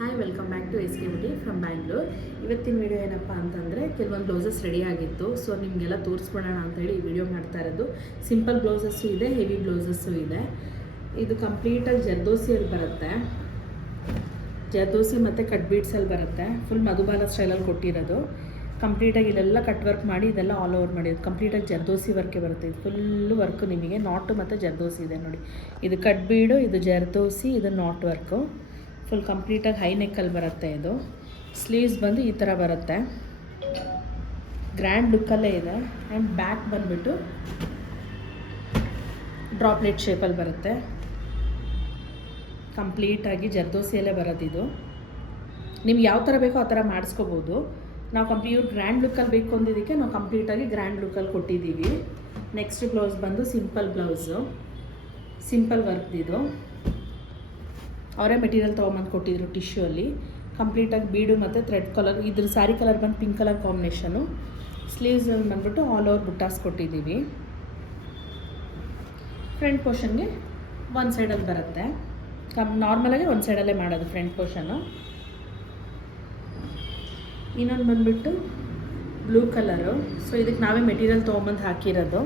Hi welcome back to S K beauty from Bangalore. ಇವತ್ತಿನ video ಏನಪ್ಪ ಅಂತಂದರೆ ಕೆಲವೊಂದು ಬ್ಲೌಸಸ್ ರೆಡಿ ಆಗಿತ್ತು. ಸೊ ನಿಮಗೆಲ್ಲ ತೋರಿಸ್ಕೊಡೋಣ ಅಂತೇಳಿ ಈ ವಿಡಿಯೋ ಮಾಡ್ತಾ ಇರೋದು. ಸಿಂಪಲ್ ಬ್ಲೌಸಸ್ಸು ಇದೆ, ಹೆವಿ ಬ್ಲೌಸಸ್ಸು ಇದೆ. ಇದು ಕಂಪ್ಲೀಟಾಗಿ ಜರ್ದೋಸಿಯಲ್ಲಿ ಬರುತ್ತೆ. ಜರ್ದೋಸಿ ಮತ್ತು ಕಟ್ ಬೀಡ್ಸಲ್ಲಿ ಬರುತ್ತೆ. ಫುಲ್ ಮಧುಬಾಲ ಸ್ಟೈಲಲ್ಲಿ ಕೊಟ್ಟಿರೋದು. ಕಂಪ್ಲೀಟಾಗಿ ಇಲ್ಲೆಲ್ಲ ಕಟ್ ವರ್ಕ್ ಮಾಡಿ ಇದೆಲ್ಲ ಆಲ್ ಓವರ್ ಮಾಡಿದ್ದು. ಕಂಪ್ಲೀಟಾಗಿ ಜರ್ದೋಸಿ ವರ್ಕೇ ಬರುತ್ತೆ. ಇದು ಫುಲ್ಲು ವರ್ಕು ನಿಮಗೆ ನಾಟು ಮತ್ತು ಜರ್ದೋಸಿ ಇದೆ ನೋಡಿ. ಇದು ಕಟ್ ಬೀಡು, ಇದು ಜರ್ದೋಸಿ, ಇದು ನಾಟ್ ವರ್ಕು. ಫುಲ್ ಕಂಪ್ಲೀಟಾಗಿ ಹೈ ನೆಕ್ಕಲ್ಲಿ ಬರುತ್ತೆ. ಇದು ಸ್ಲೀವ್ಸ್ ಬಂದು ಈ ಥರ ಬರುತ್ತೆ. ಗ್ರ್ಯಾಂಡ್ ಲುಕ್ಕಲ್ಲೇ ಇದೆ. ಆ್ಯಂಡ್ ಬ್ಯಾಕ್ ಬಂದುಬಿಟ್ಟು ಡ್ರಾಪ್ಲೆಟ್ ಶೇಪಲ್ಲಿ ಬರುತ್ತೆ. ಕಂಪ್ಲೀಟಾಗಿ ಜರ್ದೋಸಿಯಲ್ಲೇ ಬರೋದಿದು. ನಿಮ್ಗೆ ಯಾವ ಥರ ಬೇಕೋ ಆ ಥರ ಮಾಡಿಸ್ಕೋಬೋದು. ನಾವು ಪ್ಯೂರ್ ಗ್ರ್ಯಾಂಡ್ ಲುಕ್ಕಲ್ಲಿ ಬೇಕು ಅಂದಿದ್ದಕ್ಕೆ ನಾವು ಕಂಪ್ಲೀಟಾಗಿ ಗ್ರ್ಯಾಂಡ್ ಲುಕ್ಕಲ್ಲಿ ಕೊಟ್ಟಿದ್ದೀವಿ. ನೆಕ್ಸ್ಟ್ ಬ್ಲೌಸ್ ಬಂದು ಸಿಂಪಲ್ ಬ್ಲೌಸು, ಸಿಂಪಲ್ ವರ್ಕ್ದಿದು. ಅವರೇ ಮೆಟೀರಿಯಲ್ ತೊಗೊಂಬಂದು ಕೊಟ್ಟಿದ್ರು ಟಿಶ್ಯೂ ಅಲ್ಲಿ. ಕಂಪ್ಲೀಟಾಗಿ ಬೀಡು ಮತ್ತು ಥ್ರೆಡ್ ಕಲರ್, ಇದ್ರ ಸ್ಯಾರಿ ಕಲರ್ ಬಂದು ಪಿಂಕ್ ಕಲರ್ ಕಾಂಬಿನೇಷನು. ಸ್ಲೀವ್ಸಲ್ಲಿ ಬಂದುಬಿಟ್ಟು ಆಲ್ ಓವರ್ ಬುಟ್ಟಾಸ್ ಕೊಟ್ಟಿದ್ದೀವಿ. ಫ್ರಂಟ್ ಪೋರ್ಷನ್ಗೆ ಒಂದು ಸೈಡಲ್ಲಿ ಬರುತ್ತೆ. ನಾರ್ಮಲಾಗಿ ಒಂದು ಸೈಡಲ್ಲೇ ಮಾಡೋದು ಫ್ರಂಟ್ ಪೋರ್ಷನ್ನು. ಇನ್ನೊಂದು ಬಂದುಬಿಟ್ಟು ಬ್ಲೂ ಕಲರು. ಸೊ ಇದಕ್ಕೆ ನಾವೇ ಮೆಟೀರಿಯಲ್ ತೊಗೊಂಬಂದು ಹಾಕಿರೋದು.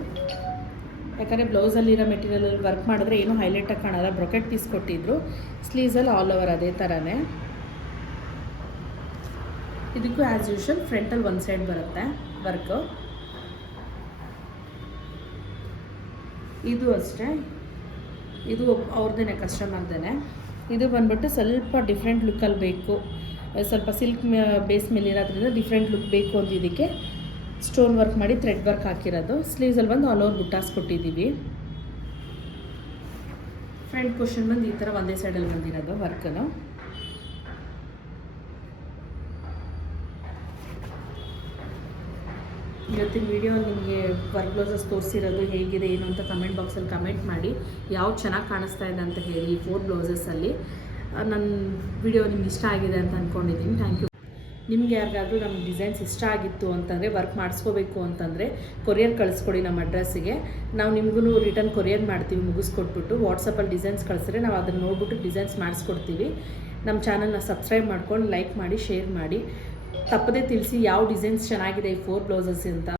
ಯಾಕಂದರೆ ಬ್ಲೌಸಲ್ಲಿರೋ ಮೆಟೀರಿಯಲಲ್ಲಿ ವರ್ಕ್ ಮಾಡಿದ್ರೆ ಏನೂ ಹೈಲೈಟಾಗಿ ಕಾಣಲ್ಲ. ಬ್ರೊಕೆಟ್ ಪೀಸ್ ಕೊಟ್ಟಿದ್ರು. ಸ್ಲೀವ್ಸಲ್ಲಿ ಆಲ್ ಓವರ್ ಅದೇ ಥರನೇ. ಇದಕ್ಕೂ ಆ್ಯಸ್ ಯೂಶುವಲ್ ಫ್ರಂಟಲ್ಲಿ ಒಂದು ಸೈಡ್ ಬರುತ್ತೆ ವರ್ಕು. ಇದು ಅಷ್ಟೇ, ಇದು ಅವ್ರದ್ದೇ ಕಸ್ಟಮರ್ದೇ. ಇದು ಬಂದ್ಬಿಟ್ಟು ಸ್ವಲ್ಪ ಡಿಫ್ರೆಂಟ್ ಲುಕ್ಕಲ್ಲಿ ಬೇಕು, ಸ್ವಲ್ಪ ಸಿಲ್ಕ್ ಬೇಸ್ ಮೇಲೆ ಇರೋದ್ರಿಂದ ಡಿಫ್ರೆಂಟ್ ಲುಕ್ ಬೇಕು ಅಂದಿದ್ದಕ್ಕೆ ಸ್ಟೋನ್ ವರ್ಕ್ ಮಾಡಿ ಥ್ರೆಡ್ ವರ್ಕ್ ಹಾಕಿರೋದು. ಸ್ಲೀವ್ಸಲ್ಲಿ ಬಂದು ಆಲ್ ಓವರ್ ಬುಟ್ಟಾಸ್ ಕೊಟ್ಟಿದ್ದೀವಿ. ಫ್ರಂಟ್ ಪೋರ್ಷನ್ ಬಂದು ಈ ಥರ ಒಂದೇ ಸೈಡಲ್ಲಿ ಬಂದಿರೋದು ವರ್ಕನ್ನು. ಇವತ್ತಿನ ವಿಡಿಯೋ ನಿಮಗೆ ವರ್ಕ್ ಬ್ಲೌಸಸ್ ತೋರಿಸಿರೋದು ಹೇಗಿದೆ ಏನು ಅಂತ ಕಮೆಂಟ್ ಬಾಕ್ಸಲ್ಲಿ ಕಮೆಂಟ್ ಮಾಡಿ. ಯಾವ್ದು ಚೆನ್ನಾಗಿ ಕಾಣಿಸ್ತಾ ಇದೆ ಅಂತ ಹೇಳಿ 4 ಬ್ಲೌಸಸ್ಸಲ್ಲಿ. ನನ್ನ ವಿಡಿಯೋ ನಿಮ್ಗೆ ಇಷ್ಟ ಆಗಿದೆ ಅಂತ ಅಂದ್ಕೊಂಡಿದ್ದೀನಿ. Thank you. ನಿಮ್ಗೆ ಯಾರಿಗಾದ್ರೂ ನಮ್ಮ ಡಿಸೈನ್ಸ್ ಇಷ್ಟ ಆಗಿತ್ತು ಅಂತಂದರೆ, ವರ್ಕ್ ಮಾಡಿಸ್ಕೋಬೇಕು ಅಂತಂದರೆ ಕೊರಿಯರ್ ಕಳಿಸ್ಕೊಡಿ ನಮ್ಮ ಅಡ್ರೆಸ್ಸಿಗೆ. ನಾವು ನಿಮಗೂ ರಿಟರ್ನ್ ಕೊರಿಯರ್ ಮಾಡ್ತೀವಿ ಮುಗಿಸ್ಕೊಟ್ಬಿಟ್ಟು. ವಾಟ್ಸಪ್ಪಲ್ಲಿ ಡಿಸೈನ್ಸ್ ಕಳಿಸಿದ್ರೆ ನಾವು ಅದನ್ನು ನೋಡ್ಬಿಟ್ಟು ಡಿಸೈನ್ಸ್ ಮಾಡಿಸ್ಕೊಡ್ತೀವಿ. ನಮ್ಮ ಚಾನಲ್ನ ಸಬ್ಸ್ಕ್ರೈಬ್ ಮಾಡ್ಕೊಂಡು ಲೈಕ್ ಮಾಡಿ, ಶೇರ್ ಮಾಡಿ. ತಪ್ಪದೇ ತಿಳಿಸಿ ಯಾವ ಡಿಸೈನ್ಸ್ ಚೆನ್ನಾಗಿದೆ ಈ 4 ಬ್ಲೌಸಸ್ ಅಂತ.